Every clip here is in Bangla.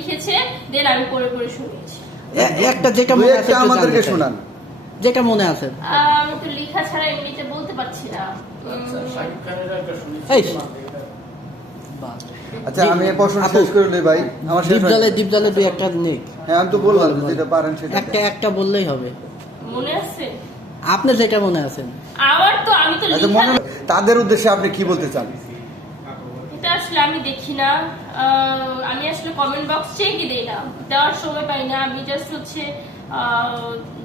লিখেছে, দেন আমি পড়ে পড়ে শুনিয়েছি। একটা যেটা মনে আছে আমাদেরকে শোনান, যেটা মনে আছে। আমি তো লেখা ছাড়া এমনিতে বলতে পারছি না। আচ্ছা আমি প্রশ্ন শেষ করে লই ভাই, আমার দীপজলে দুই একটা নেই। হ্যাঁ আমি তো বললাম যেটা পারেন সেটা একটা বললেই হবে। মনে আছে আপনার যেটা মনে আছে? আমার তো আমি তো আচ্ছা মনে তাদের উদ্দেশ্যে আপনি কি বলতে চান? এটা আসলে আমি দেখি না, আমি আসলে কমেন্ট বক্স চেকই দেই না, দেওয়ার সময় পাই না। আমি জাস্ট হচ্ছে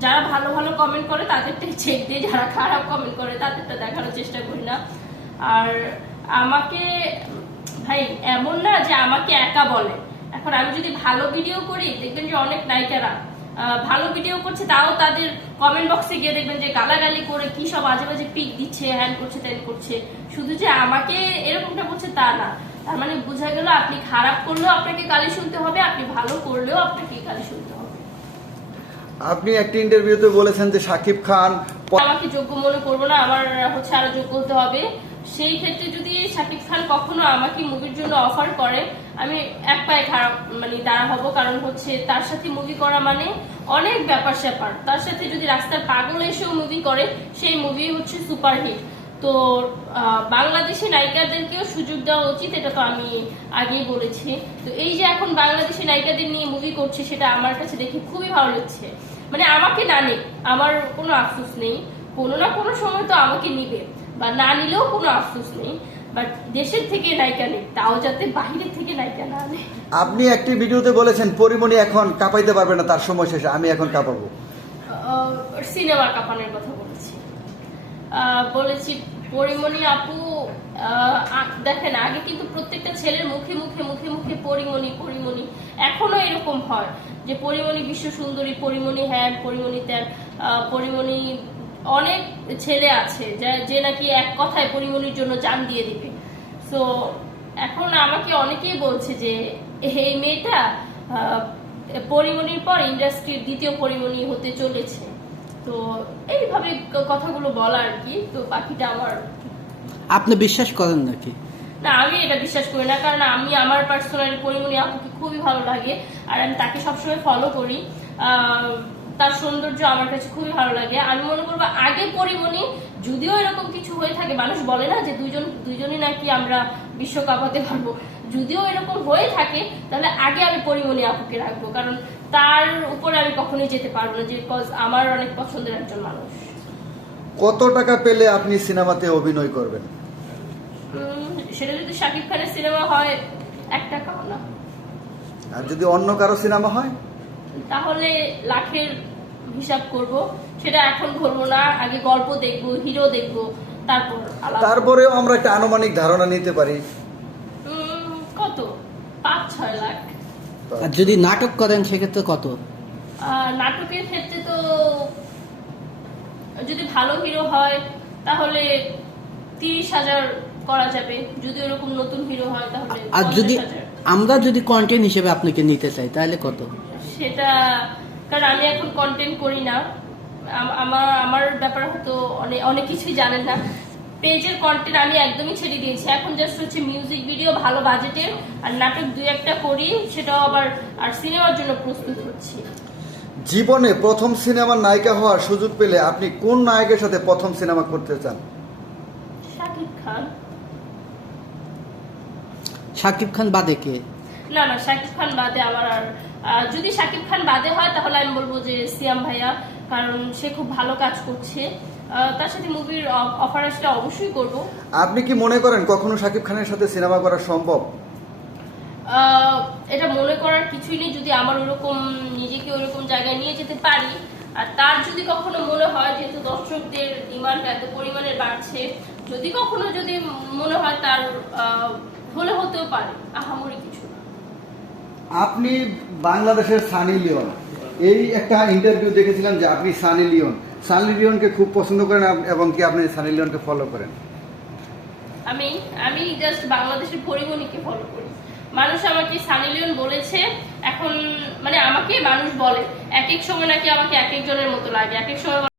যারা ভালো ভালো কমেন্ট করে তাদেরটাই চেক দিই, যারা খারাপ কমেন্ট করে তাদেরটা দেখানোর চেষ্টা করি না। আর আমাকে ভাই এমন না যে আমাকে একা বলে। এখন আমি যদি ভালো ভিডিও করি দেখবেন যে অনেক নায়িকারা ভালো ভিডিও করছে, তাও তাদের কমেন্ট বক্সে গিয়ে দেখবেন যে গালাগালি করে কি সব আজে বাজে পিক দিচ্ছে, হ্যান করছে ত্যান করছে। শুধু যে আমাকে এরকমটা করছে তা না, তার মানে বোঝা গেল আপনি খারাপ করলেও আপনাকে গালি শুনতে হবে, আপনি ভালো করলেও আপনাকে গালি শুনতে হবে। আপনি একটা ইন্টারভিউতে বলেছেন যে শাকিব খান আমাকে যোগ্য মনে করবো না, আমার হচ্ছে আরো যোগ্য হতে হবে। সেই ক্ষেত্রে যদি শাকিব খান কখনো আমাকে মুভির জন্য অফার করে, আমি এক পায়ে খারাপ মানে দাঁড়া হবো। কারণ হচ্ছে তার সাথে মুভি করা মানে অনেক ব্যাপার স্যাপার। তার সাথে যদি রাস্তার পাগল এসেও মুভি করে, সেই মুভি হচ্ছে সুপারহিট। তো বাংলাদেশি নায়িকাদেরকেও সুযোগ দেওয়া উচিত, এটা তো আমি আগেই বলেছি। তো এই যে এখন বাংলাদেশি নায়িকাদের নিয়ে মুভি করছে, সেটা আমার কাছে দেখে খুবই ভালো লাগছে। মানে আমাকে না নিক, আমার কোনো আফসোস নেই, কোনো না কোনো সময় তো আমাকে নিবে, বা না নিলেও কোনো আফসোস নেই। বাট দেশের থেকে নায়িকা নেই, তাও যাতে বাহিরের থেকে নায়িকা না নেই। আপনি একটি ভিডিওতে বলেছেন পরিমণি এখন কাঁপাইতে পারবে না, তার সময় শেষে, আমি এখন কাঁপাবো। সিনেমা কাঁপানোর কথা বলেছি পরিমণি আপু। দেখেন আগে কিন্তু প্রত্যেকটা ছেলের মুখে মুখে মুখে মুখে পরিমণি পরিমণি, এখনো এরকম হয় যে পরিমণি বিশ্ব সুন্দরী, পরিমণি হ্যান, পরিমণি ত্যান, পরিমণি। অনেক ছেলে আছে যে নাকি এক কথায় পরিমণির জন্য জান দিয়ে দিবে। সো এখন আমাকে অনেকেই বলছে যে এই মেয়েটা পরিমণির পর ইন্ডাস্ট্রির দ্বিতীয় পরিমণি হতে চলেছে। তো এইভাবে কথাগুলো বলা আর কি। তো বাকিটা আমার, আপনি বিশ্বাস করেন নাকি? না, আমি এটা বিশ্বাস করি না। কারণ আমি আমার পার্সোনালি পরিমণি আপুকে খুবই ভালো লাগে, আর আমি তাকে সবসময় ফলো করি। তার সৌন্দর্য আমার কাছে খুবই ভালো লাগে। আমি মনে করবো আগে পরিমণি, যদিও এরকম কিছু হয়ে থাকে, মানুষ বলে না যে দুইজনই নাকি আমরা বিশ্ব কাঁপাতে পারবো, যদিও এরকম হয়ে থাকে, তাহলে আগে আমি পরিমণি আপুকে রাখবো। কারণ তার উপরে আমি কখনোই যেতে পারবো না, যে আমার অনেক পছন্দের একজন মানুষ। কত টাকা পেলে আপনি সিনেমাতে অভিনয় করবেন? সেটা যদি শাকিব খানের সিনেমা হয় 1 টাকাও না। আর যদি অন্য কারো সিনেমা হয় তাহলে লাখের হিসাব করব। সেটা এখন করবো না, আগে গল্প দেখবো, হিরো দেখবো, তারপর তারপরেও আমরা একটা আনুমানিক ধারণা নিতে পারি। কত? 5-6 লাখ। আর যদি নাটক করেন সেক্ষেত্রে কত? নাটকের ক্ষেত্রে তো যদি ভালো হিরো হয় তাহলে 30,000 করা যাবে। যদি ওরকম নতুন হিরো হয় তাহলে। আর আমরা যদি কন্টেন্ট হিসেবে আপনাকে নিতে চাই তাহলে কত? সেটা, কারণ আমি এখন কন্টেন্ট করি না, আমার ব্যাপারে হয়তো অনেক কিছুই জানেন না। পেজের কন্টেন্ট আমি একদমই ছেড়ে দিয়েছি। এখন জাস্ট হচ্ছে মিউজিক ভিডিও ভালো বাজেটের, আর নাটক 2-1টা করি, সেটাও আবার আর সিনেমার জন্য প্রস্তুত হচ্ছি। জীবনে প্রথম সিনেমার নায়িকা হওয়ার সুযোগ পেলে আপনি কোন নায়কের সাথে প্রথম সিনেমা করতে চান? শাকিব খান। শাকিব খান বাদে কে? না, শাকিব খান বাদে আমার আর, যদি শাকিব খান বাদে হয় তাহলে আমি বলবো যে সিয়াম ভাইয়া। কারণ সে খুব ভালো কাজ করছে, তার সাথে মুভির অফার আসলে অবশ্যই করব। আপনি কি মনে করেন কখনো শাকিব খানের সাথে সিনেমা করা সম্ভব? এটা মনে করার কিছুই নেই, যদি আমার ওরকম নিজেকে ওরকম জায়গায় নিয়ে যেতে পারি। আর তার যদি কখনো মনে হয়, যেহেতু দর্শকদের ডিমান্ড এত পরিমাণে বাড়ছে, যদি কখনো যদি মনে হয় তার হলে হতেও পারে, আহামরি কিছু না। আপনি বাংলাদেশের সানি লিওন, এই একটা ইন্টারভিউ দেখেছিলাম যে আপনি সানি লিওনকে খুব পছন্দ করেন এবং কি আপনি সানি লিওনকে ফলো করেন? আমি জাস্ট বাংলাদেশের পরিমণিকে ফলো করি। মানুষ আমাকে সানি লিওন বলেছে, এখন মানে আমাকে মানুষ বলে এক এক সময় নাকি আমাকে এক একজনের মতো লাগে, এক এক সময়